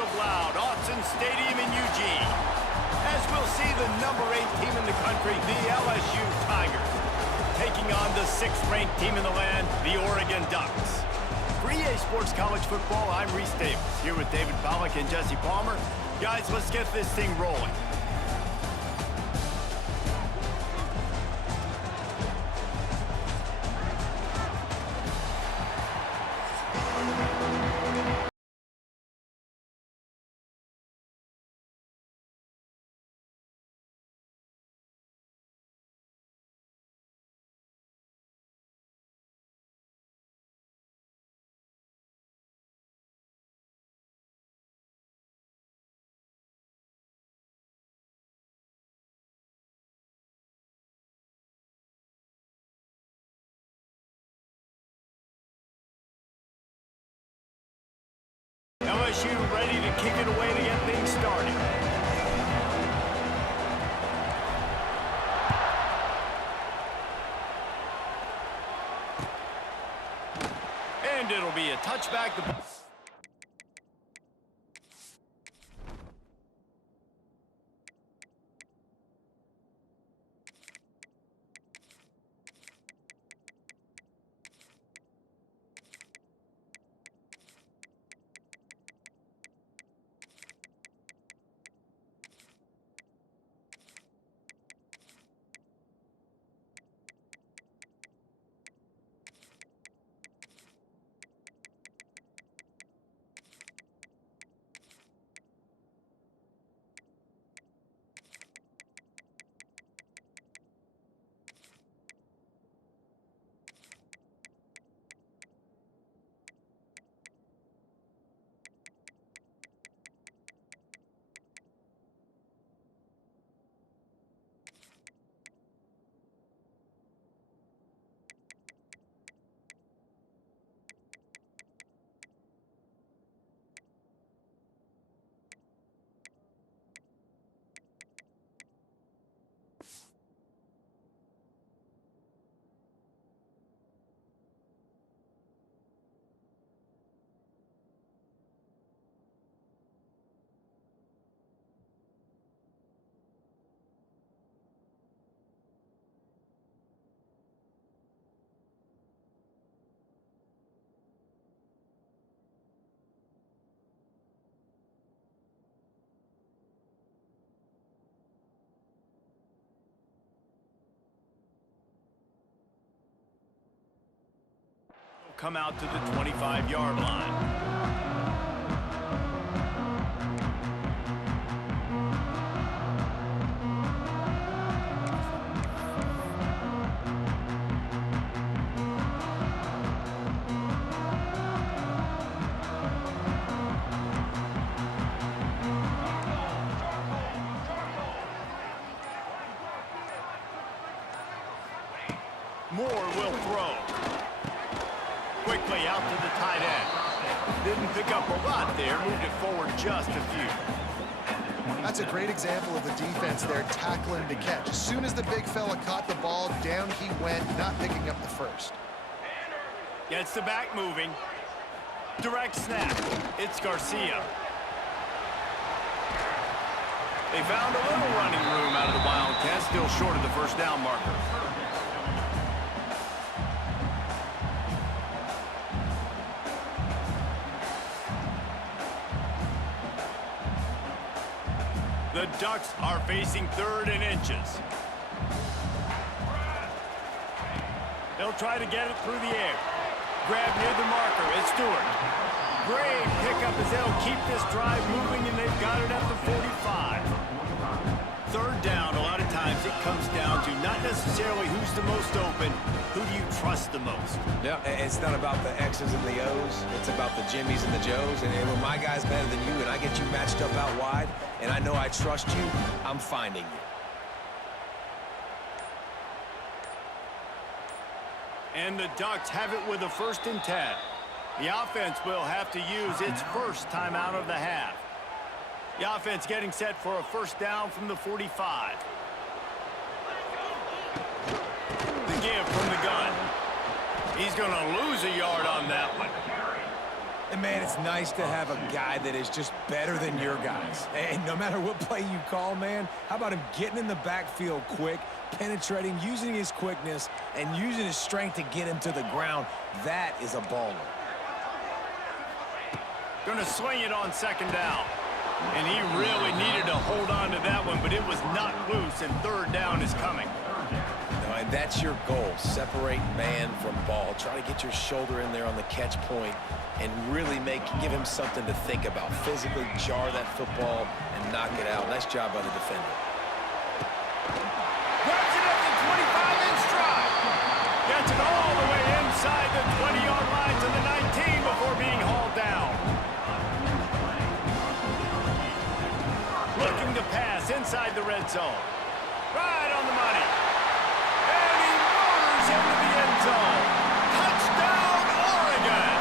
of loud Autzen Stadium in Eugene, as we'll see the number 8 team in the country, the LSU Tigers, taking on the 6th-ranked team in the land, the Oregon Ducks. For EA Sports College Football, I'm Reese Davis, here with David Pollack and Jesse Palmer. Guys, let's get this thing rolling. LSU ready to kick it away to get things started. And it'll be a touchback. Come out to the 25-yard line. Moore will throw. Quickly out to the tight end. Didn't pick up a lot there, moved it forward just a few. That's a great example of the defense there tackling to catch. As soon as the big fella caught the ball, down he went, not picking up the first. Gets the back moving. Direct snap. It's Garcia. They found a little running room out of the Wildcats, still short of the first down marker. The Ducks are facing 3rd and inches. They'll try to get it through the air. Grab near the marker. It's Stewart. Great pickup as they'll keep this drive moving, and they've got it at the 45. 3rd down, a lot of times it comes down to not necessarily who's the most open, who do you trust the most? Yeah, it's not about the X's and the O's. It's about the Jimmys and the Joes. And when my guy's better than you and I get you matched up out wide, and I know I trust you, I'm finding you. And the Ducks have it with a 1st and 10. The offense will have to use its first timeout of the half. The offense getting set for a 1st down from the 45. The give from the gun. He's going to lose a yard on that one. And, man, it's nice to have a guy that is just better than your guys. And no matter what play you call, man, how about him getting in the backfield quick, penetrating, using his quickness, and using his strength to get him to the ground? That is a baller. Gonna swing it on second down. And he really needed to hold on to that one, but it was not loose, and third down is coming. And that's your goal. Separate man from ball. Try to get your shoulder in there on the catch point and really give him something to think about. Physically jar that football and knock it out. Nice job by the defender. Grabs it up to 25 in stride. Gets it all the way inside the 20-yard line to the 19 before being hauled down. Looking to pass inside the red zone. Right on the money. And he motors into the end zone. Touchdown, Oregon!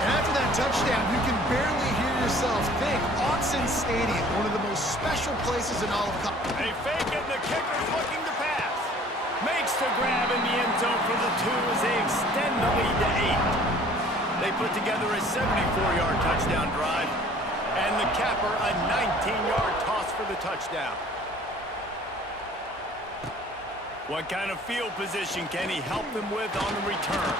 And after that touchdown, you can barely hear yourself think. Autzen Stadium, one of the most special places in all of college. They fake it, and the kicker's looking to pass. Makes the grab in the end zone for the 2 as they extend the lead to 8. They put together a 74-yard touchdown drive. And the capper, a 19-yard toss for the touchdown. What kind of field position can he help them with on the return?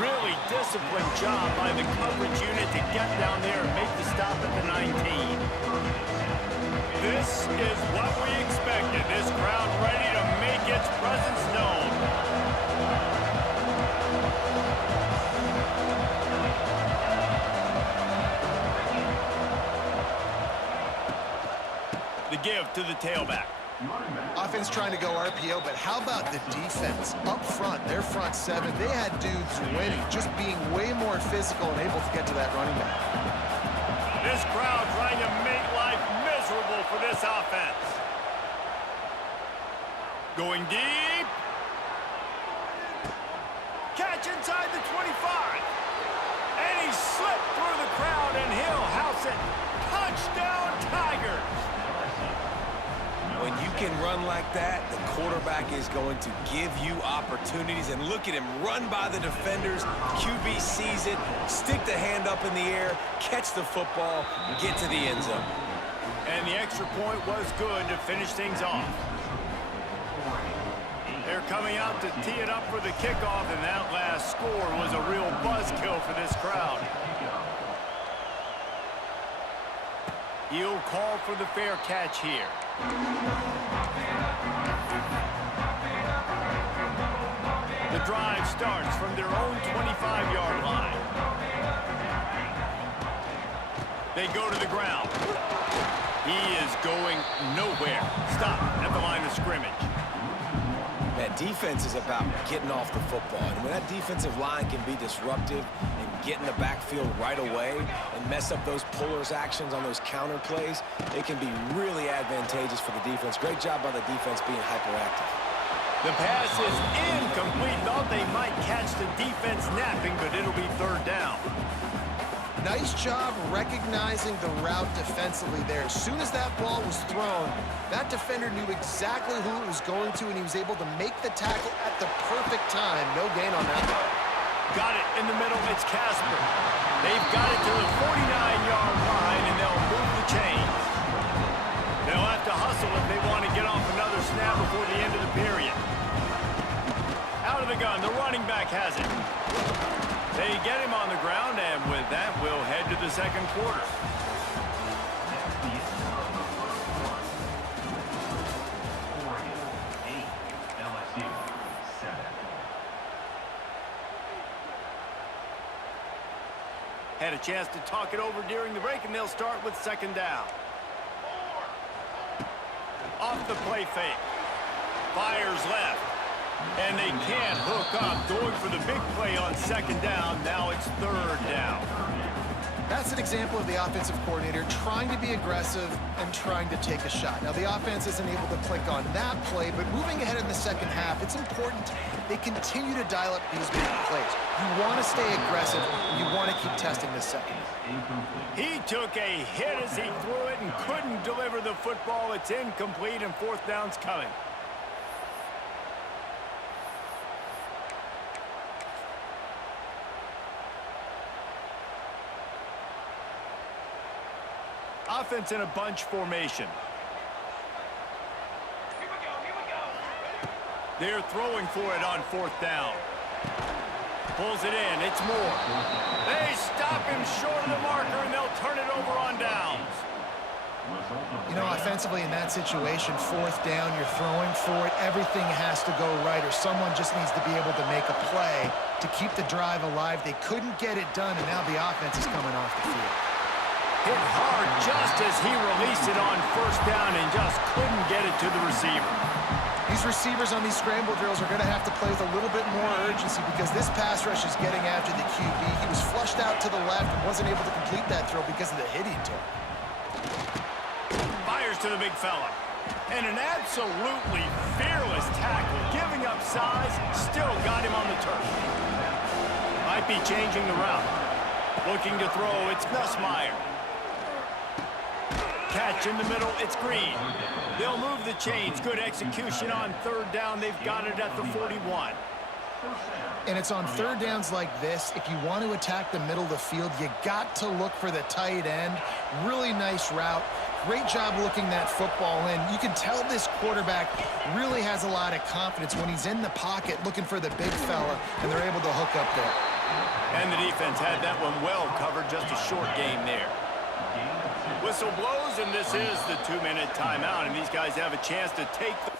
Really disciplined job by the coverage unit to get down there and make the stop at the 19. This is what we expected. This crowd ready to make its presence known. The give to the tailback. Offense trying to go RPO, but how about the defense? Up front, their front 7, they had dudes winning, just being way more physical and able to get to that running back. This crowd trying to make life miserable for this offense. Going deep. Catch inside the 25. And he slipped through the crowd, and he'll house it. Touchdown, Tigers. When you can run like that, the quarterback is going to give you opportunities. And look at him run by the defenders. QB sees it, stick the hand up in the air, catch the football, get to the end zone. And the extra point was good to finish things off. They're coming out to tee it up for the kickoff, and that last score was a real buzzkill for this crowd. He'll call for the fair catch here. The drive starts from their own 25-yard line. They go to the ground. He is going nowhere. Stop at the line of scrimmage. That defense is about getting off the football. And when that defensive line can be disruptive and get in the backfield right away and mess up those pullers actions on those counter plays, it can be really advantageous for the defense. Great job by the defense being hyperactive. The pass is incomplete. Thought they might catch the defense napping, but it'll be third down. Nice job recognizing the route defensively there. As soon as that ball was thrown, that defender knew exactly who it was going to, and he was able to make the tackle at the perfect time. No gain on that one. Got it in the middle. It's Casper. They've got it to the 49-yard line, and they'll move the chains. They'll have to hustle if they want to get off another snap before the end of the period. Out of the gun, the running back has it. They get him on the ground, and with that, we'll head to the second quarter. Had a chance to talk it over during the break, and they'll start with second down. Off the play fake. Fires left. And they can't hook up. Going for the big play on second down. Now it's third down. That's an example of the offensive coordinator trying to be aggressive and trying to take a shot. Now, the offense isn't able to click on that play, but moving ahead in the second half, it's important they continue to dial up these big plays. You want to stay aggressive, and you want to keep testing this second. He took a hit as he threw it and couldn't deliver the football. It's incomplete, and fourth down's coming. offense in a bunch formation. They're throwing for it on 4th down. Pulls it in. It's Moore. They stop him short of the marker, and they'll turn it over on downs. You know, offensively in that situation, 4th down, you're throwing for it. Everything has to go right, or someone just needs to be able to make a play to keep the drive alive. They couldn't get it done, and now the offense is coming off the field. Hit hard just as he released it on 1st down and just couldn't get it to the receiver. These receivers on these scramble drills are going to have to play with a little bit more urgency because this pass rush is getting after the QB. He was flushed out to the left and wasn't able to complete that throw because of the hit he took. Fires to the big fella. And an absolutely fearless tackle. Giving up size, still got him on the turf. Might be changing the route. Looking to throw, it's Nussmeier. Catch in the middle, it's Green. They'll move the chains. Good execution on 3rd down. They've got it at the 41. And it's on 3rd downs like this. If you want to attack the middle of the field, you got to look for the tight end. Really nice route. Great job looking that football in. You can tell this quarterback really has a lot of confidence when he's in the pocket looking for the big fella, and they're able to hook up there. And the defense had that one well covered. Just a short game there. Whistle blows, and this is the 2-minute timeout, and these guys have a chance to take the...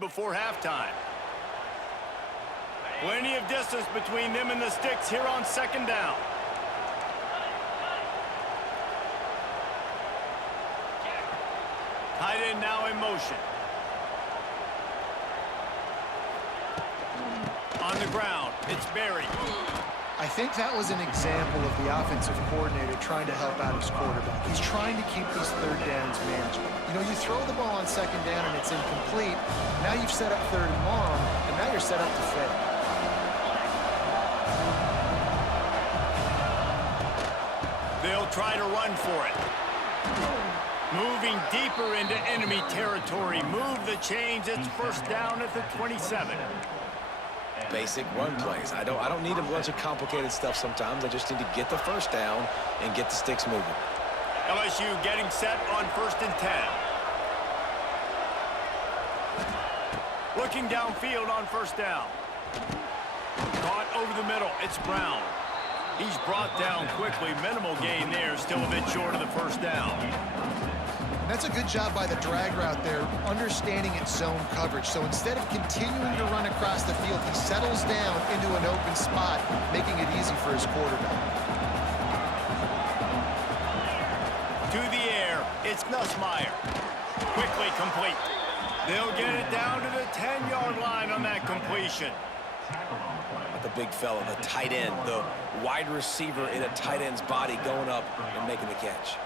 before halftime. Plenty of distance between them and the sticks here on 2nd down. Tight end now in motion. On the ground, it's Barry. I think that was an example of the offensive coordinator trying to help out his quarterback. He's trying to keep these 3rd downs manageable. You know, you throw the ball on 2nd down and it's incomplete. Now you've set up 3rd and long, and now you're set up to fail. They'll try to run for it. Moving deeper into enemy territory. Move the chains. It's 1st down at the 27. Basic run plays. I don't need a bunch of complicated stuff sometimes. I just need to get the 1st down and get the sticks moving. LSU getting set on 1st and 10. Looking downfield on 1st down. Caught over the middle. It's Brown. He's brought down quickly. Minimal gain there. Still a bit short of the 1st down. And that's a good job by the drag route there, understanding its zone coverage. So instead of continuing to run across the field, he settles down into an open spot, making it easy for his quarterback. To the air, it's Nussmeier. Quickly complete. They'll get it down to the 10-yard line on that completion. The big fella, the tight end, the wide receiver in a tight end's body going up and making the catch.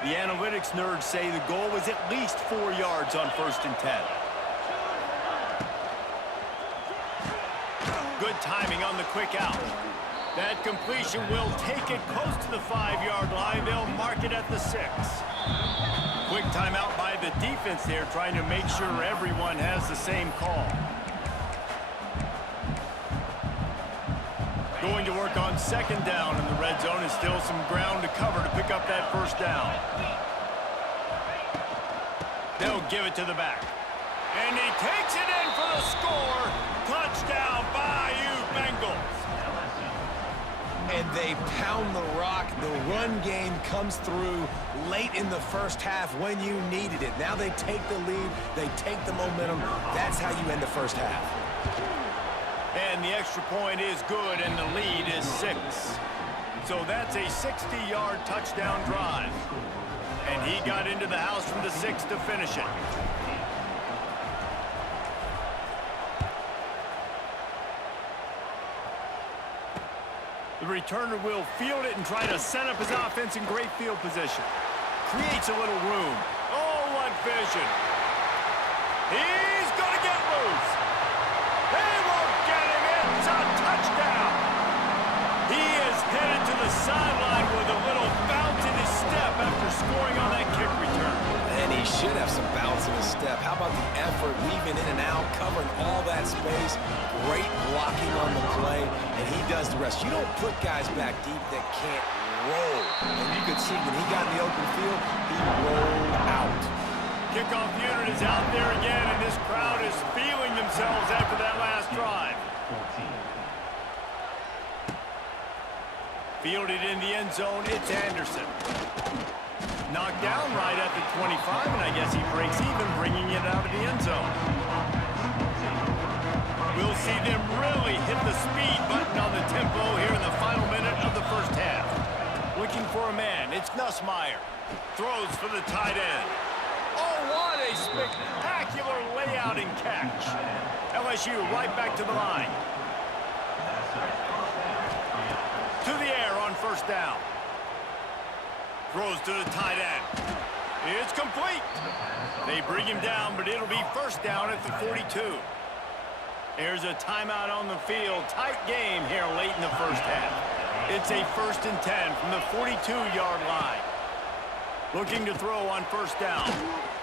The analytics nerds say the goal was at least 4 yards on 1st and 10. Good timing on the quick out. That completion will take it close to the 5-yard line. They'll mark it at the 6. Quick timeout by the defense there, trying to make sure everyone has the same call. Going to work on 2nd down in the red zone, and still some ground to cover to pick up that 1st down. They'll give it to the back. And he takes it in for the score. Touchdown, Bayou Bengals. And they pound the rock. The run game comes through late in the 1st half when you needed it. Now they take the lead. They take the momentum. That's how you end the 1st half. And the extra point is good, and the lead is 6. So that's a 60-yard touchdown drive. And he got into the house from the 6 to finish it. The returner will field it and try to set up his offense in great field position. creates a little room. Oh, what vision. He's going to get loose. They won't get him. It's a touchdown. He is headed to the sideline with a little bounce in his step after scoring on that kick return. And he should have some bounce in his step. How about the effort, weaving in and out, covering all that space, great blocking on the play, and he does the rest. You don't put guys back deep that can't roll. And you could see when he got in the open field, he rolled out. Kickoff unit is out there again, and this crowd is feeling themselves after that last drive. Fielded in the end zone, it's Anderson. Knocked down right at the 25, and I guess he breaks even, bringing it out of the end zone. We'll see them really hit the speed button on the tempo here in the final minute of the first half. Looking for a man, it's Nussmeier. Throws for the tight end. Oh, what a spectacular layout and catch. LSU right back to the line. To the air on first down. Throws to the tight end. It's complete. They bring him down, but it'll be first down at the 42. There's a timeout on the field. Tight game here late in the first half. It's a 1st and 10 from the 42-yard line. Looking to throw on first down.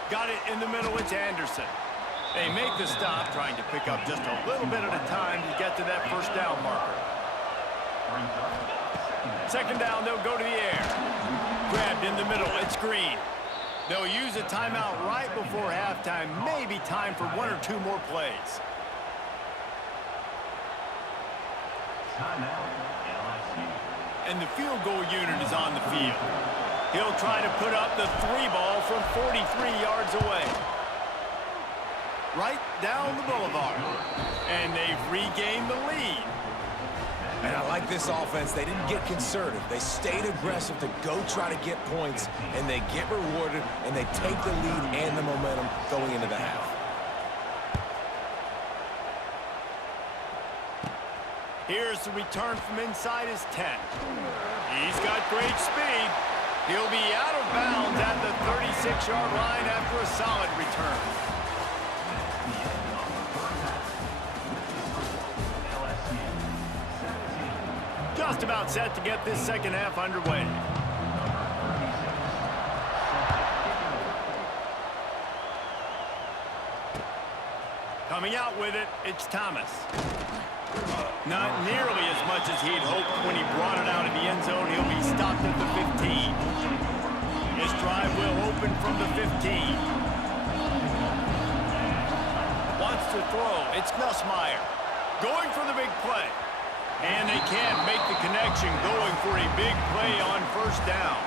Got it in the middle. It's Anderson. They make the stop, trying to pick up just a little bit at a time to get to that first down marker. Second down, they'll go to the air. Grabbed in the middle, it's Green. They'll use a timeout right before halftime. Maybe time for 1 or 2 more plays. And the field goal unit is on the field. He'll try to put up the 3 ball from 43 yards away. Right down the boulevard. And they've regained the lead. And I like this offense. They didn't get conservative. They stayed aggressive to go try to get points, and they get rewarded, and they take the lead and the momentum going into the half. Here's the return from inside his 10. He's got great speed. He'll be out of bounds at the 36-yard line after a solid return. Just about set to get this second half underway. Coming out with it, it's Thomas. Not nearly as much as he'd hoped when he brought it out of the end zone. He'll be stopped at the 15. This drive will open from the 15. Wants to throw. It's Nussmeier. Going for the big play. And they can't make the connection, going for a big play on first down.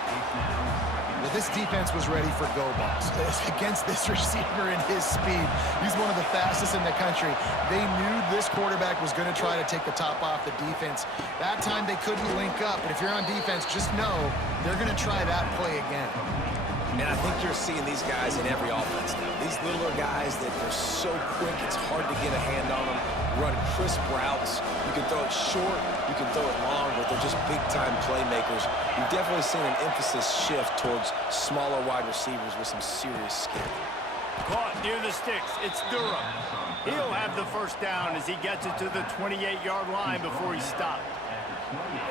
Well, this defense was ready for go balls against this receiver and his speed. He's one of the fastest in the country. They knew this quarterback was going to try to take the top off the defense. That time they couldn't link up, but if you're on defense, just know they're going to try that play again. And I think you're seeing these guys in every offense now. These littler guys that they're so quick, it's hard to get a hand on them. Run crisp routes. You can throw it short, you can throw it long, but they're just big-time playmakers. You've definitely seen an emphasis shift towards smaller wide receivers with some serious skill. Caught near the sticks. It's Durham. He'll have the first down as he gets it to the 28-yard line before he's stopped.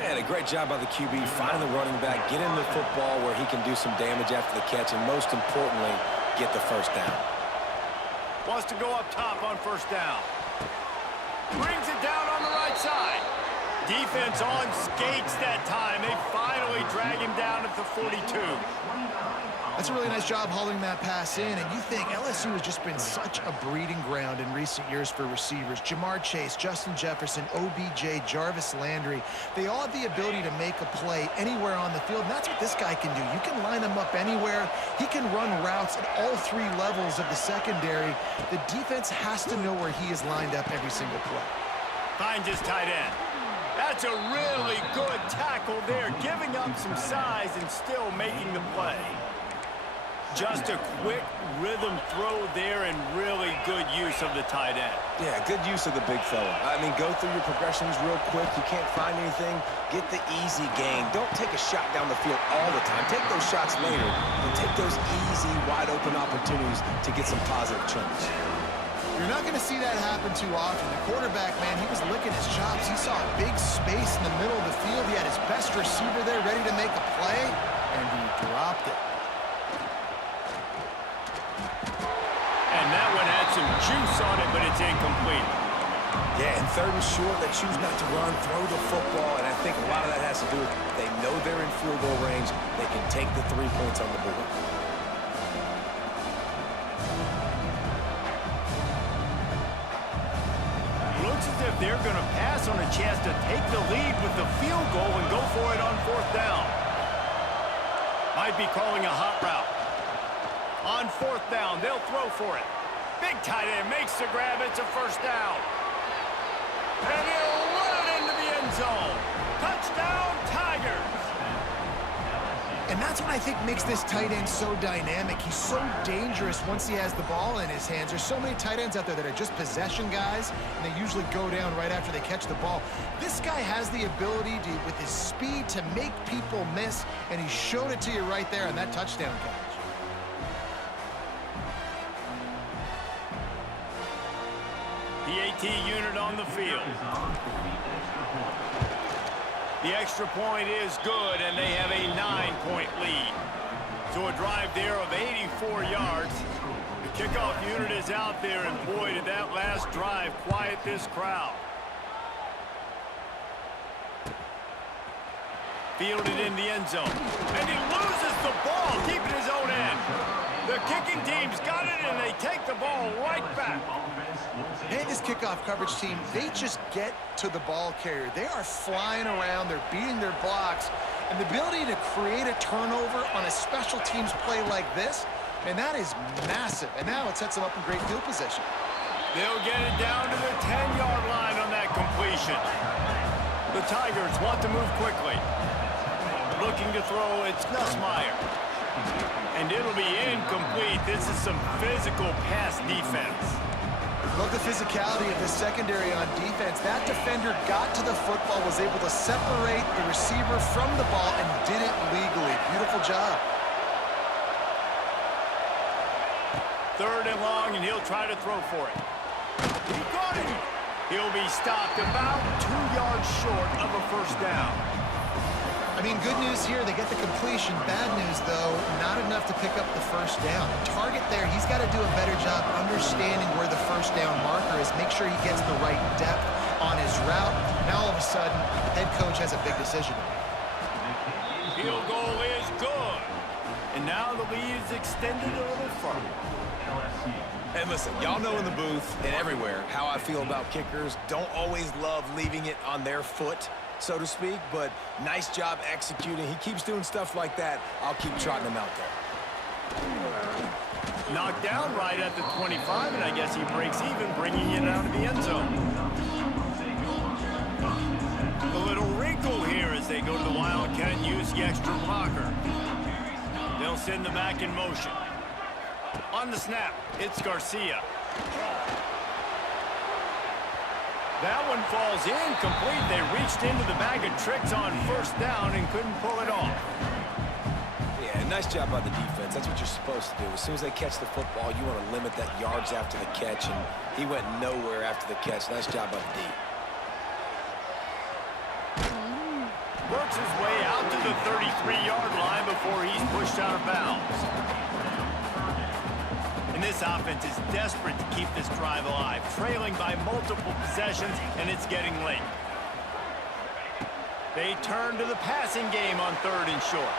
And a great job by the QB, finding the running back, get him the football where he can do some damage after the catch, and most importantly, get the first down. Wants to go up top on first down. Brings it down on the right side. Defense on skates that time. They finally drag him down at the 42. That's a really nice job hauling that pass in, and you think LSU has just been such a breeding ground in recent years for receivers. Jamar Chase, Justin Jefferson, OBJ, Jarvis Landry, they all have the ability to make a play anywhere on the field, and that's what this guy can do. You can line him up anywhere. He can run routes at all 3 levels of the secondary. The defense has to know where he is lined up every single play. Finds his tight end. That's a really good tackle there, giving up some size and still making the play. Just a quick rhythm throw there and really good use use of the tight end. Yeah, good use of the big fella. I mean, go through your progressions real quick. You can't find anything. Get the easy gain. Don't take a shot down the field all the time. Take those shots later and take those easy, wide-open opportunities to get some positive chunks. You're not going to see that happen too often. The quarterback, man, he was licking his chops. He saw a big space in the middle of the field. He had his best receiver there ready to make a play, and he dropped it. And that one had some juice on it, but it's incomplete. Yeah, and third and short, they choose not to run, throw the football, and I think a lot of that has to do with they know they're in field goal range. They can take the 3 points on the board. Looks as if they're going to pass on a chance to take the lead with the field goal and go for it on 4th down. Might be calling a hot route. On 4th down, they'll throw for it. Big tight end makes the grab. It's a 1st down. And he'll run it into the end zone. Touchdown, Tigers. And that's what I think makes this tight end so dynamic. He's so dangerous once he has the ball in his hands. There's so many tight ends out there that are just possession guys, and they usually go down right after they catch the ball. This guy has the ability to, with his speed, to make people miss, and he showed it to you right there on that touchdown catch. The AT unit on the field. The extra point is good, and they have a 9-point lead. So a drive there of 84 yards. The kickoff unit is out there, and boy, did that last drive quiet this crowd. Fielded in the end zone. And he loses the ball, keeping his own end. The kicking team's got it, and they take the ball right back. Hey, this kickoff coverage team, they just get to the ball carrier. They are flying around. They're beating their blocks. And the ability to create a turnover on a special teams play like this, and that is massive. And now it sets them up in great field position. They'll get it down to the 10-yard line on that completion. The Tigers want to move quickly. Looking to throw, it's Nussmeier. And it'll be incomplete. This is some physical pass defense. Love the physicality of the secondary on defense. That defender got to the football, was able to separate the receiver from the ball, and did it legally. Beautiful job. 3rd and long, and he'll try to throw for it. He got it. He'll be stopped about 2 yards short of a 1st down. I mean, good news here, they get the completion. Bad news, though, not enough to pick up the 1st down. The target there, he's got to do a better job understanding where the 1st down marker is, make sure he gets the right depth on his route. Now, all of a sudden, head coach has a big decision to make. Field goal is good. And now the lead is extended a little further. And listen, y'all know in the booth and everywhere how I feel about kickers. Don't always love leaving it on their foot, so to speak, but nice job executing. He keeps doing stuff like that. I'll keep trotting him out there. Knocked down right at the 25, and I guess he breaks even, bringing it out of the end zone. A little wrinkle here as they go to the Wildcat and use the extra blocker. They'll send the back in motion. On the snap, it's Garcia. That one falls incomplete. They reached into the bag of tricks on 1st down and couldn't pull it off. Yeah, nice job by the defense. That's what you're supposed to do. As soon as they catch the football, you want to limit that yards after the catch, and he went nowhere after the catch. Nice job by the D. Works his way out to the 33-yard line before he's pushed out of bounds. And this offense is desperate to keep this drive alive, trailing by multiple possessions, and it's getting late. They turn to the passing game on 3rd and short.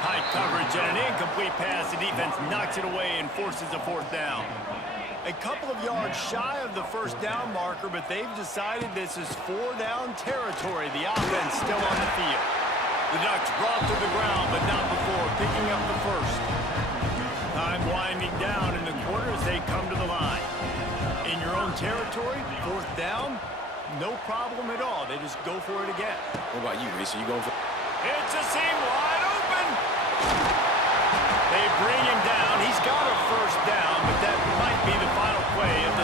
Tight coverage and an incomplete pass. The defense knocks it away and forces a 4th down. A couple of yards shy of the 1st down marker, but they've decided this is 4-down territory. The offense still on the field. The Ducks brought to the ground, but not before picking up the 1st. Time winding down in the quarter as they come to the line. In your own territory, 4th down, no problem at all. They just go for it again. What about you, Reese? Are you going for... It's a seam wide open. They bring him down. He's got a 1st down, but that might be the final play of the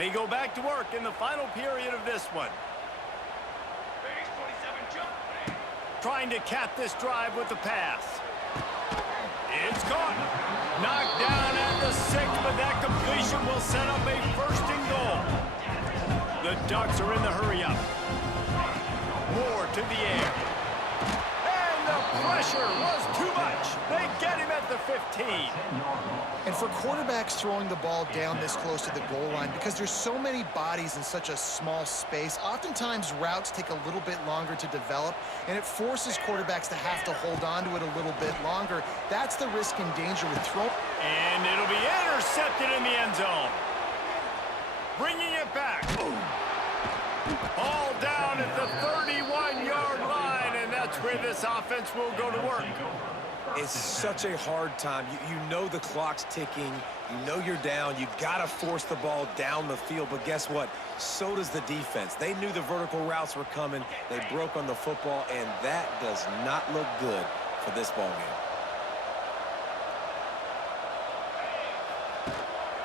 They go back to work in the final period of this one. Trying to cap this drive with the pass. It's caught. Knocked down at the 6, but that completion will set up a 1st and goal. The Ducks are in the hurry-up. Moore to the air. And the pressure was too much. They get him at the 15. And for quarterbacks throwing the ball down this close to the goal line, because there's so many bodies in such a small space, oftentimes routes take a little bit longer to develop, and it forces quarterbacks to have to hold on to it a little bit longer. That's the risk and danger with throwing. And it'll be intercepted in the end zone. Bringing it back. All down at the 31-yard line, and that's where this offense will go to work. It's such a hard time. You know the clock's ticking. You know you're down. You got to force the ball down the field. But guess what? So does the defense. They knew the vertical routes were coming. They broke on the football, and that does not look good for this ball game.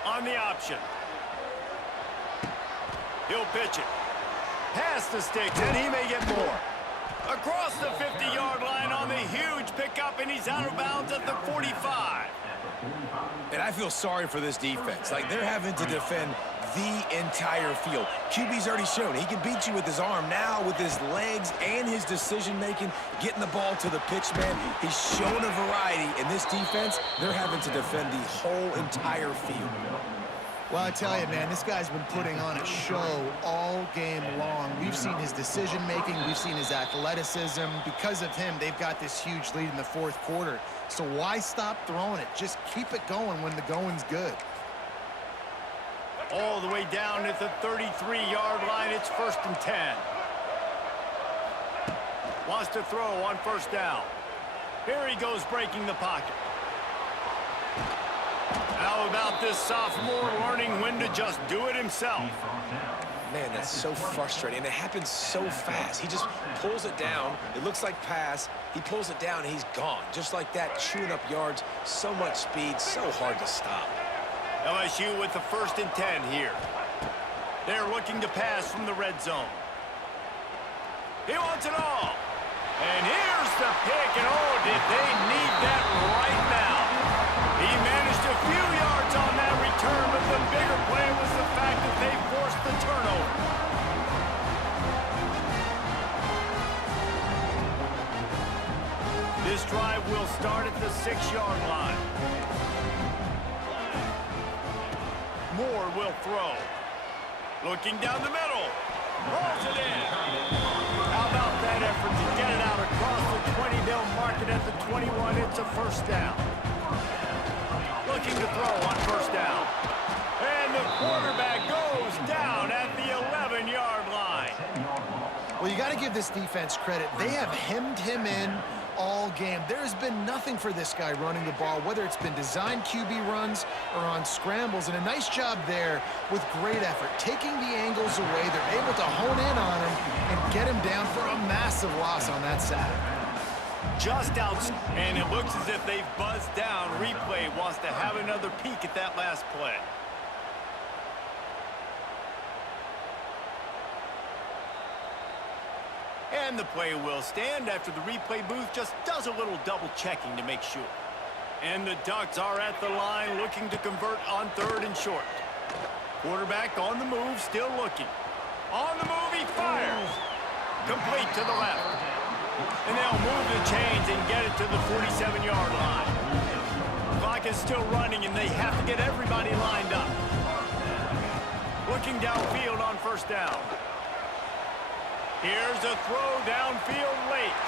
On the option. He'll pitch it. Past the sticks, and he may get more. Across the 50-yard line on the huge pickup, and he's out of bounds at the 45. And I feel sorry for this defense. Like, they're having to defend the entire field. QB's already shown he can beat you with his arm. Now, with his legs and his decision-making, getting the ball to the pitch man, he's shown a variety. In this defense, they're having to defend the whole entire field. Well, I tell you, man, this guy's been putting on a show all game long. We've seen his decision-making. We've seen his athleticism. Because of him, they've got this huge lead in the 4th quarter. So why stop throwing it? Just keep it going when the going's good. All the way down at the 33-yard line, it's 1st and 10. Wants to throw on 1st down. Here he goes breaking the pocket. How about this sophomore learning when to just do it himself? Man, that's so frustrating, and it happens so fast. He just pulls it down. It looks like pass. He pulls it down, and he's gone. Just like that, chewing up yards. So much speed, so hard to stop. LSU with the 1st and 10 here. They're looking to pass from the red zone. He wants it all. And here's the pick, and oh, did they need that right now. He managed a few yards on that return, but the bigger play was the fact that they forced the turnover. This drive will start at the 6-yard line. Moore will throw. Looking down the middle. Rolls it in. How about that effort to get it out across the 20? They'll mark it at the 21. It's a 1st down. Looking to throw on 1st down. And the quarterback goes down at the 11-yard line. Well, you got to give this defense credit. They have hemmed him in all game. There has been nothing for this guy running the ball, whether it's been designed QB runs or on scrambles, and a nice job there with great effort. Taking the angles away, they're able to hone in on him and get him down for a massive loss on that side. Just out, and it looks as if they've buzzed down. Replay wants to have another peek at that last play. And the play will stand after the replay booth just does a little double checking to make sure. And the Ducks are at the line looking to convert on 3rd and short. Quarterback on the move, still looking. On the move, he fires. Complete to the left. And they'll move the chains and get it to the 47-yard line. Clock is still running, and they have to get everybody lined up. Looking downfield on 1st down. Here's a throw downfield late.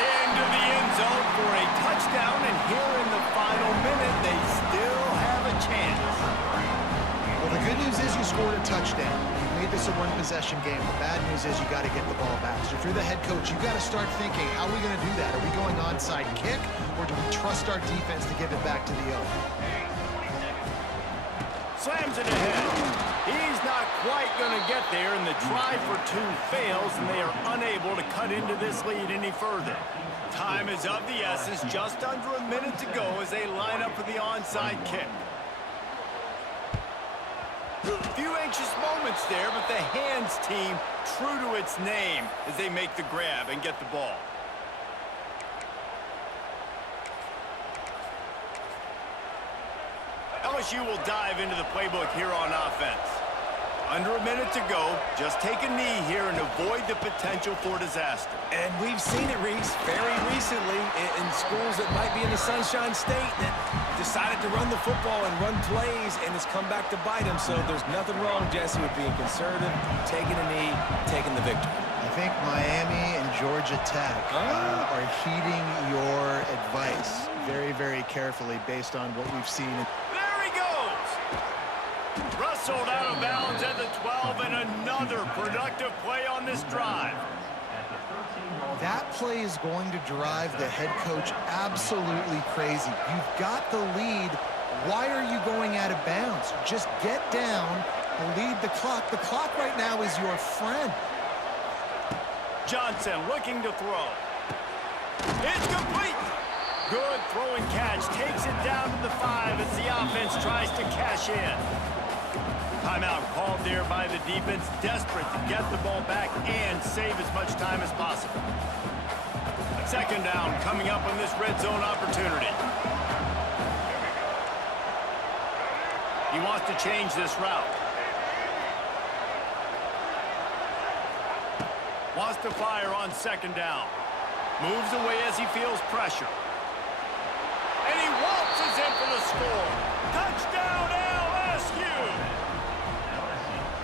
Into the end zone for a touchdown, and here in the final minute, they still have a chance. Well, the good news is you scored a touchdown. You made this a one-possession game. The bad news is you got to get the ball back. So if you're the head coach, you got to start thinking, how are we going to do that? Are we going onside kick, or do we trust our defense to give it back to the O? Slams it ahead. He's not quite going to get there, and the try for 2 fails, and they are unable to cut into this lead any further. Time is of the essence, just under a minute to go as they line up for the onside kick. few anxious moments there, but the hands team true to its name as they make the grab and get the ball. LSU will dive into the playbook here on offense. Under a minute to go, just take a knee here and avoid the potential for disaster. And we've seen it, Reese, very recently in schools that might be in the Sunshine State that decided to run the football and run plays, and it's come back to bite them. So there's nothing wrong, Jesse, with being conservative, taking a knee, taking the victory. I think Miami and Georgia Tech are heeding your advice very, very carefully based on what we've seen. There he goes! Wrestled out of bounds at the 12, and another productive play on this drive. That play is going to drive the head coach absolutely crazy. You've got the lead. Why are you going out of bounds? Just get down, bleed the clock. The clock right now is your friend. Johnson looking to throw. It's complete! Good throw and catch. Takes it down to the 5 as the offense tries to cash in. Timeout called there by the defense, desperate to get the ball back and save as much time as possible. Second down coming up on this red zone opportunity. He wants to change this route. Wants to fire on second down. Moves away as he feels pressure. And he waltzes in for the score. Touchdown, LSU!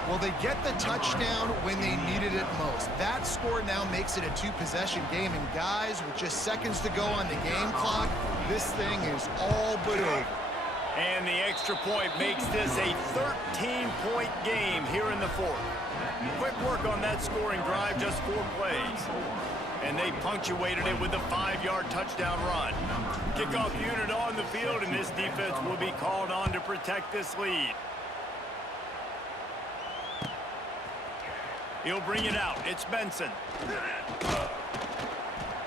Well, they get the touchdown when they needed it most. That score now makes it a two-possession game. And guys, with just seconds to go on the game clock, this thing is all but over. And the extra point makes this a 13-point game here in the fourth. Quick work on that scoring drive, just 4 plays. And they punctuated it with a 5-yard touchdown run. Kickoff unit on the field, and this defense will be called on to protect this lead. He'll bring it out. It's Benson.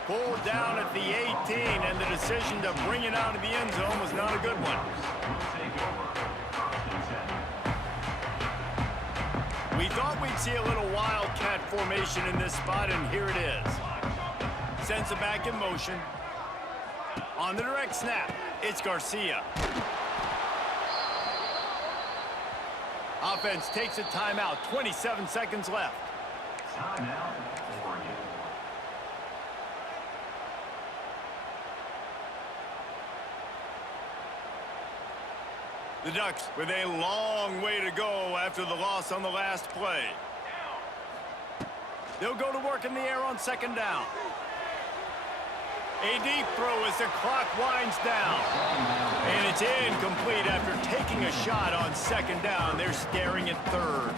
Pulled down at the 18, and the decision to bring it out of the end zone was not a good one. We thought we'd see a little wildcat formation in this spot, and here it is. Sends it back in motion. On the direct snap, it's Garcia. Offense takes a timeout. 27 seconds left. The Ducks with a long way to go after the loss on the last play. They'll go to work in the air on second down. A deep throw as the clock winds down. And it's incomplete after taking a shot on second down. They're staring at third.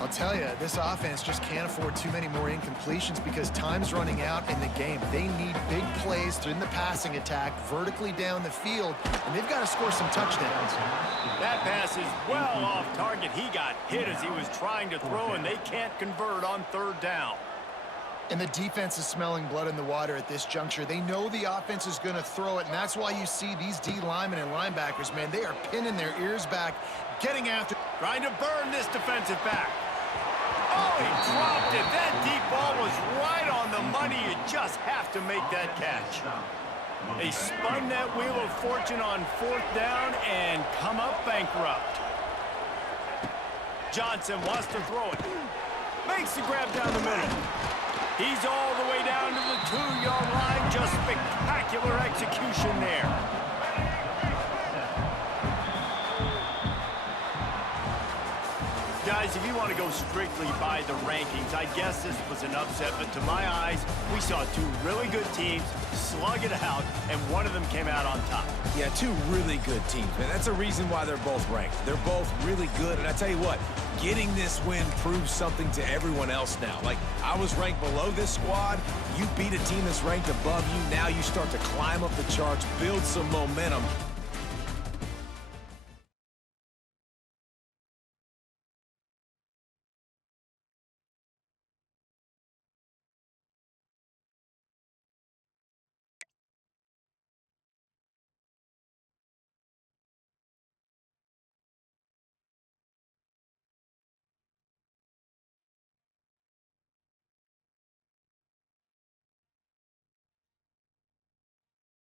I'll tell you, this offense just can't afford too many more incompletions because time's running out in the game. They need big plays in the passing attack, vertically down the field, and they've got to score some touchdowns. That pass is well off target. He got hit as he was trying to throw, and they can't convert on third down. And the defense is smelling blood in the water at this juncture. They know the offense is going to throw it, and that's why you see these D linemen and linebackers, man, they are pinning their ears back, getting after. Trying to burn this defensive back. Oh, he dropped it. That deep ball was right on the money. You just have to make that catch. They spun that wheel of fortune on fourth down and come up bankrupt. Johnson wants to throw it. Makes the grab down the middle. He's all the way down to the 2-yard line. Just spectacular execution there. Guys, if you want to go strictly by the rankings, I guess this was an upset, but to my eyes, we saw 2 really good teams slug it out, and one of them came out on top. Yeah, 2 really good teams, man. That's a reason why they're both ranked. They're both really good, and I tell you what, getting this win proves something to everyone else now. Like, I was ranked below this squad. You beat a team that's ranked above you. Now you start to climb up the charts, build some momentum.